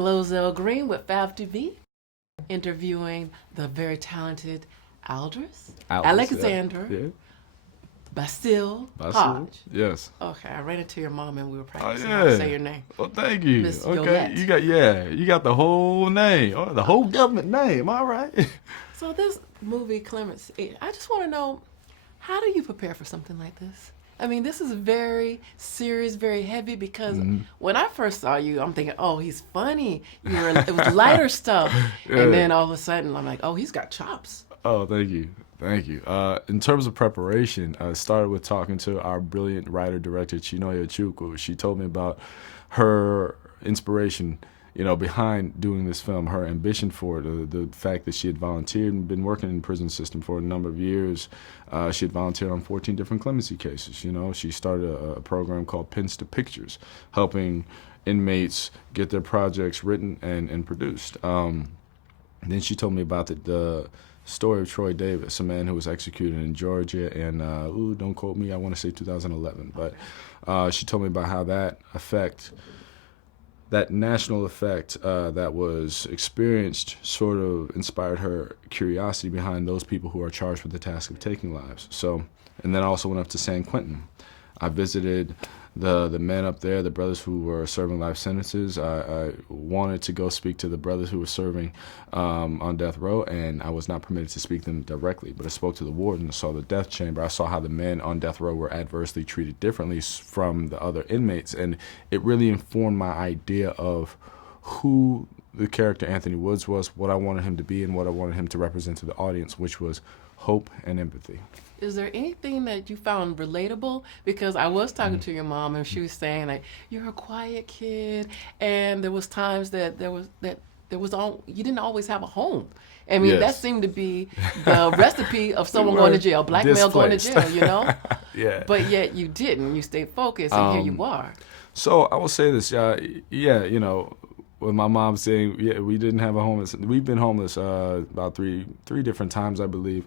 GloZell Green with FabTV, interviewing the very talented Aldis Alexander Yeah. Basil Basil. Hodge. Yes. Okay, I ran into your mom and we were practicing yeah. how to say your name. Well, thank you. Miss Okay, Yolette. you got the whole name, the whole government name. All right. So this movie, Clemency, I just want to know, how do you prepare for something like this? I mean, this is very serious, very heavy, because when I first saw you, I'm thinking, oh, he's funny. It was lighter stuff. Yeah. And then all of a sudden, I'm like, oh, he's got chops. Oh, thank you. Thank you. In terms of preparation, I started with talking to our brilliant writer-director, Chinoya Chukwu. She told me about her inspiration, behind doing this film, her ambition for it, the fact that she had volunteered and been working in the prison system for a number of years. She had volunteered on 14 different clemency cases. She started a program called Pens to Pictures, helping inmates get their projects written and produced. Then she told me about the story of Troy Davis, a man who was executed in Georgia in, don't quote me, I want to say 2011. But she told me about how that national effect that was experienced sort of inspired her curiosity behind those people who are charged with the task of taking lives. So, and then I also went up to San Quentin. I visited the men up there, the brothers who were serving life sentences. I wanted to go speak to the brothers who were serving on death row, and I was not permitted to speak to them directly, but I spoke to the warden. I saw the death chamber. I saw how the men on death row were adversely treated differently from the other inmates, and it really informed my idea of who the character Anthony Woods was, what I wanted him to be, and what I wanted him to represent to the audience, which was hope and empathy. Is there anything that you found relatable? Because I was talking to your mom and she was saying, like, you're a quiet kid, and there was times that you didn't always have a home. I mean, Yes. that seemed to be the recipe of someone going to jail, black male going to jail, Yeah. But yet you didn't. You stayed focused, and here you are. So I will say this, with my mom saying, we didn't have a homeless. We've been homeless about three different times, I believe.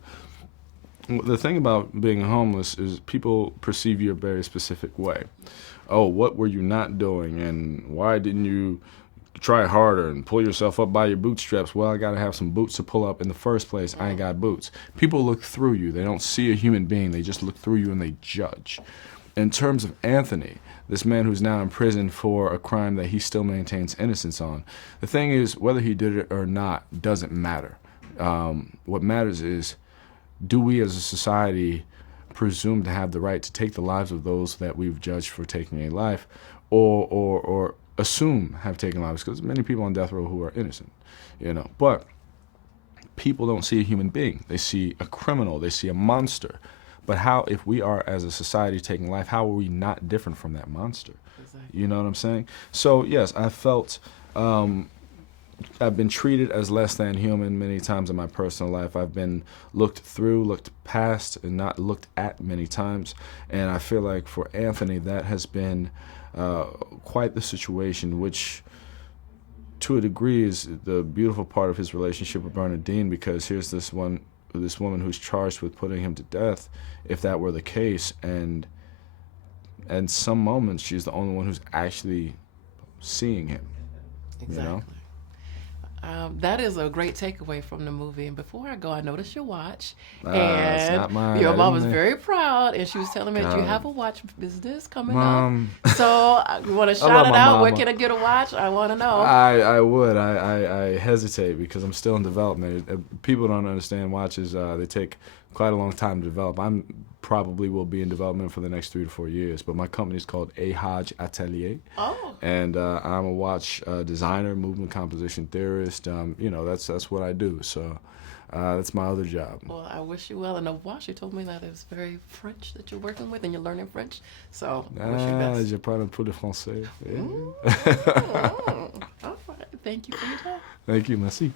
The thing about being homeless is people perceive you a very specific way. Oh, what were you not doing, and why didn't you try harder and pull yourself up by your bootstraps? Well, I got to have some boots to pull up in the first place. I ain't got boots. People look through you. They don't see a human being. They just look through you and they judge. In terms of Anthony, this man who's now in prison for a crime that he still maintains innocence on, the thing is, whether he did it or not doesn't matter. What matters is, do we as a society presume to have the right to take the lives of those that we've judged for taking a life, or assume have taken lives? Because many people on death row who are innocent, But people don't see a human being. They see a criminal. They see a monster. But how, if we are as a society taking life, how are we not different from that monster? Exactly. You know what I'm saying? So yes, I felt I've been treated as less than human many times in my personal life. I've been looked through, looked past, and not looked at many times. And I feel like for Anthony, that has been quite the situation, which to a degree is the beautiful part of his relationship with Bernadine, because here's this woman who's charged with putting him to death, if that were the case, and in some moments she's the only one who's actually seeing him. Exactly. That is a great takeaway from the movie. And before I go, I noticed your watch, It's and not mine. your mom was very proud, and she was telling me that you have a watch business coming up. So you want to shout it out? Where can I get a watch? I want to know. I would. I hesitate because I'm still in development. People don't understand watches. They take quite a long time to develop. I'm probably will be in development for the next 3 to 4 years. But my company is called A. Hodge Atelier. Oh. And I'm a watch designer, movement composition theorist. That's what I do. So that's my other job. Well, I wish you well. And the watch, you told me that it was very French that you're working with, and you're learning French. So I wish you best. Je parle un peu de français. All right. Thank you for your time. Thank you. Merci.